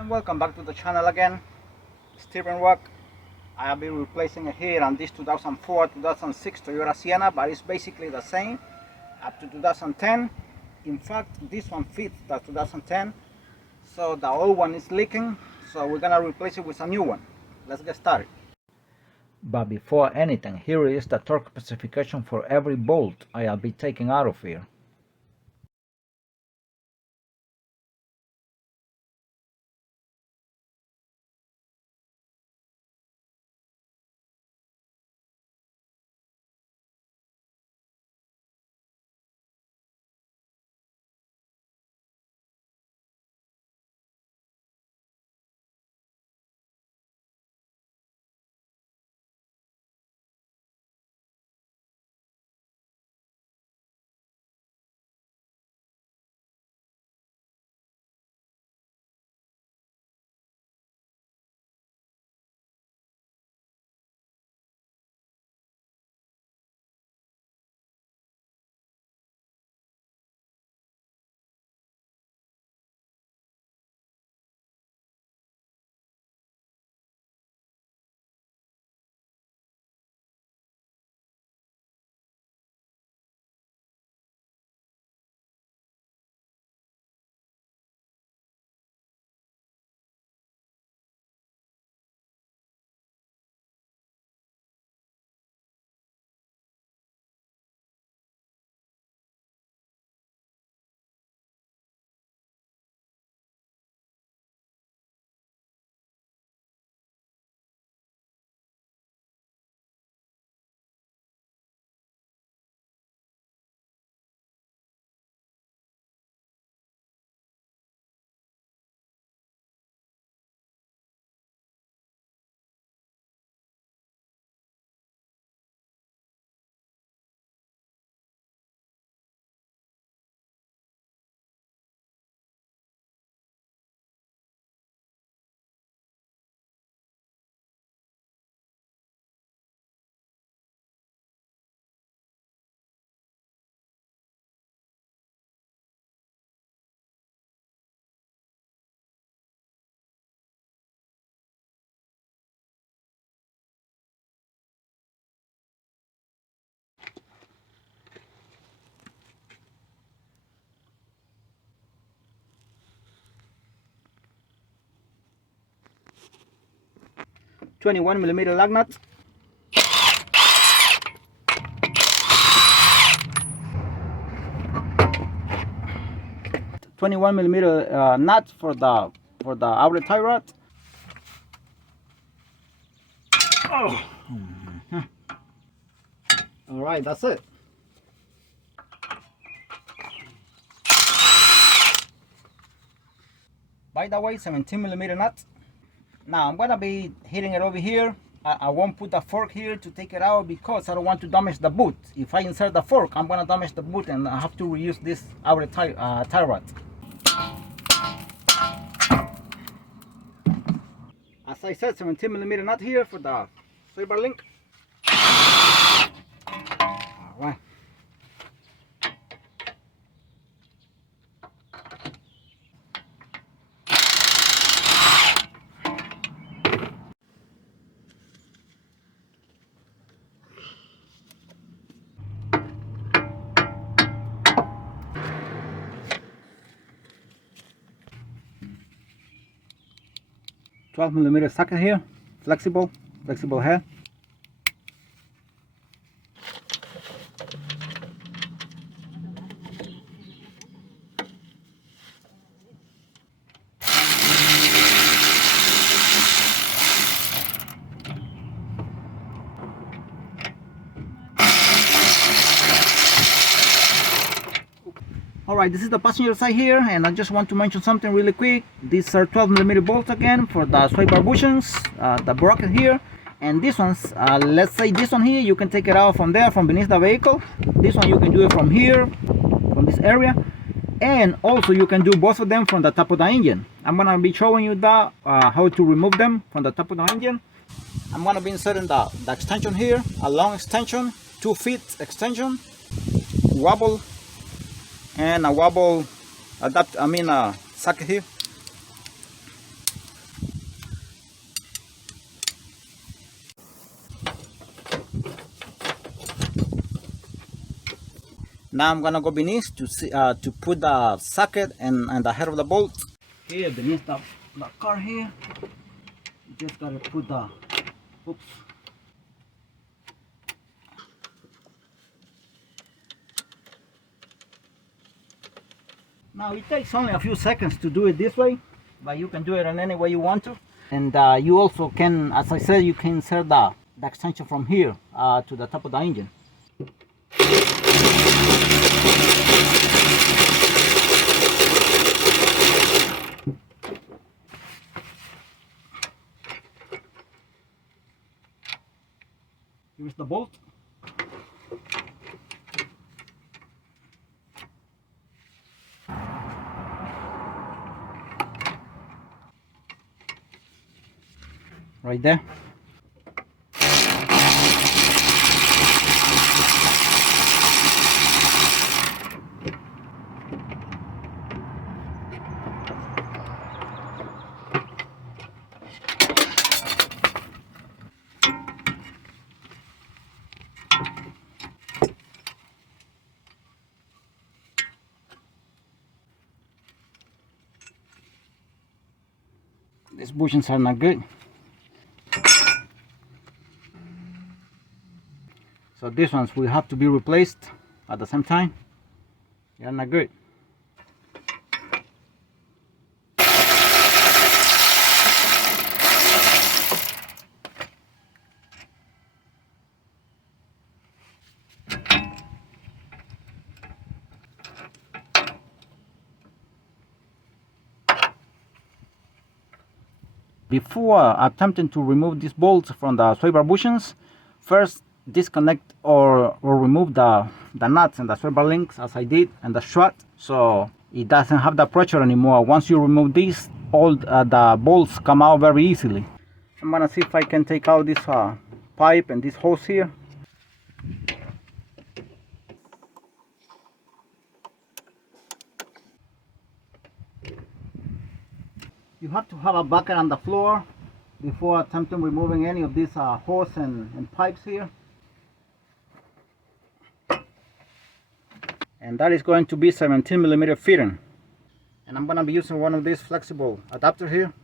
And welcome back to the channel again. Steering Rock. I'll be replacing it here on this 2004-2006 Toyota Sienna, but it's basically the same up to 2010. In fact, this one fits the 2010, so the old one is leaking, so we're gonna replace it with a new one. Let's get started. But before anything, here is the torque specification for every bolt I'll be taking out of here. .21mm lug nut. .21mm nut for the outlet tie rod. Oh. All right, that's it. By the way, 17mm nut. Now I'm gonna be hitting it over here. I won't put the fork here to take it out because I don't want to damage the boot. If I insert the fork, I'm gonna damage the boot and I have to reuse this outlet tie rod. As I said, 17mm nut here for the sway bar link. All right. .12mm socket here, flexible head. Alright, this is the passenger side here, and I just want to mention something really quick. These are 12mm bolts again for the sway bar bushings, the bracket here. And this one's, let's say this one here, you can take it out from there, from beneath the vehicle. This one you can do it from here, from this area. And also you can do both of them from the top of the engine. I'm going to be showing you that, how to remove them from the top of the engine. I'm going to be inserting the extension here, a long extension, 2 feet extension, wobble, and a wobble socket here. Now I'm gonna go beneath to see to put the socket and the head of the bolt. Here beneath the car here. You just gotta put the oops. Now it takes only a few seconds to do it this way, but you can do it in any way you want to. And you also can, as I said, you can insert the extension from here to the top of the engine. Here's the bolt. Right there. These bushings are not good. So these ones will have to be replaced at the same time. They are not good. Before attempting to remove these bolts from the sway bar bushings, first disconnect or remove the nuts and the sway bar links, as I did, and the strut, so it doesn't have the pressure anymore. Once you remove these, all the bolts come out very easily. I'm gonna see if I can take out this pipe and this hose here. You have to have a bucket on the floor before attempting removing any of these hose and pipes here. And that is going to be 17mm fitting. And I'm gonna be using one of these flexible adapters here.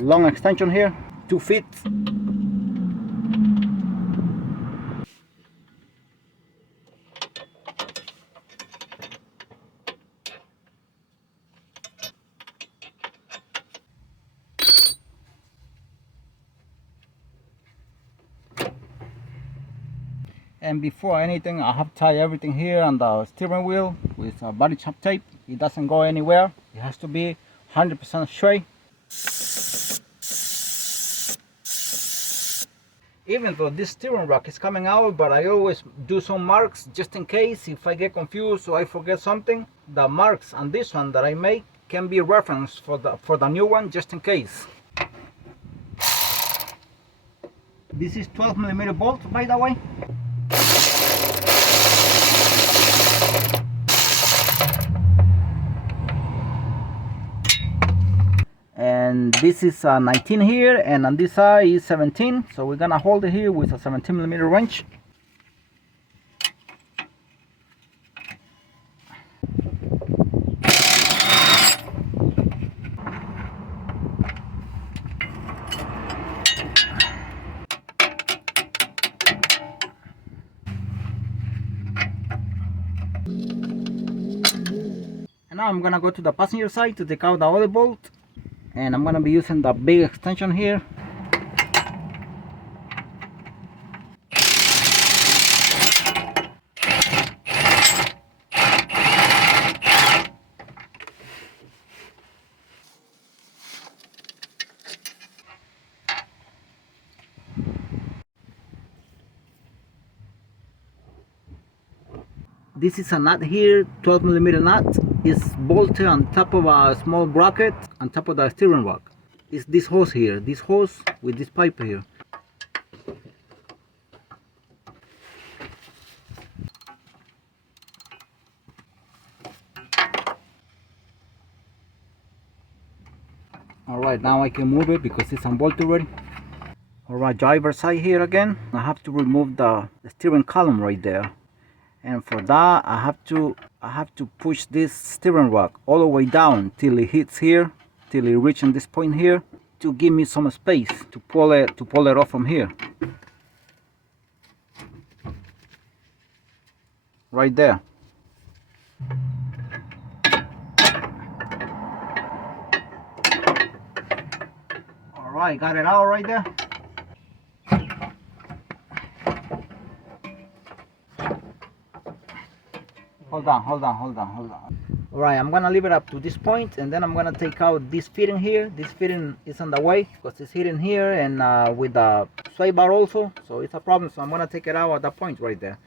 Long extension here, 2 feet. And before anything, I have tied everything here on the steering wheel with body chop tape. It doesn't go anywhere. It has to be 100% straight. Even though this steering rack is coming out, but I always do some marks just in case if I get confused or I forget something. The marks on this one that I make can be referenced for the new one, just in case. This is 12mm bolt, by the way. And this is 19 here, and on this side is 17, so we're gonna hold it here with a 17mm wrench. And now I'm gonna go to the passenger side to take out the other bolt. And I'm gonna be using the big extension here. This is a nut here, 12mm nut. It's bolted on top of a small bracket on top of the steering rack. It's this hose here, this hose with this pipe here. Alright, now I can move it because it's unbolted already. Alright, driver side here again. I have to remove the steering column right there. And for that I have to push this steering rock all the way down till it hits here, till it reaches this point here, to give me some space to pull it off from here. Right there. Alright, got it out right there. Hold on. Alright, I'm gonna leave it up to this point, and then I'm gonna take out this fitting here. This fitting is on the way because it's hidden here, and with the sway bar also, so it's a problem. So I'm gonna take it out at that point right there.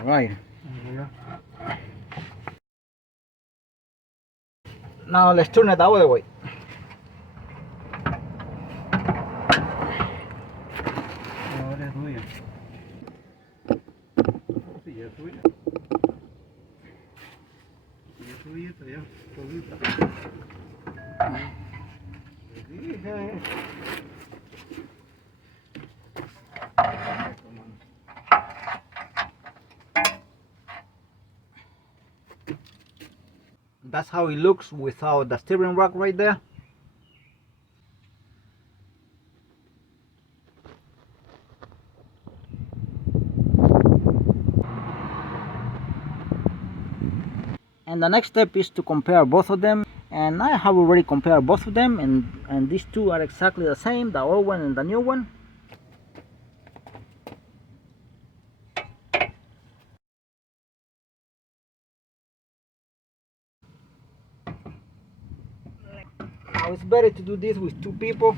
Alright. Now let's turn it the other way. Ahora es tuya. Sí, ya es tuya. Ya es tuya, ya todita. Sí, ya es. That's how it looks without the steering rack right there. And the next step is to compare both of them, and I have already compared both of them, and these two are exactly the same, the old one and the new one. Now it's better to do this with two people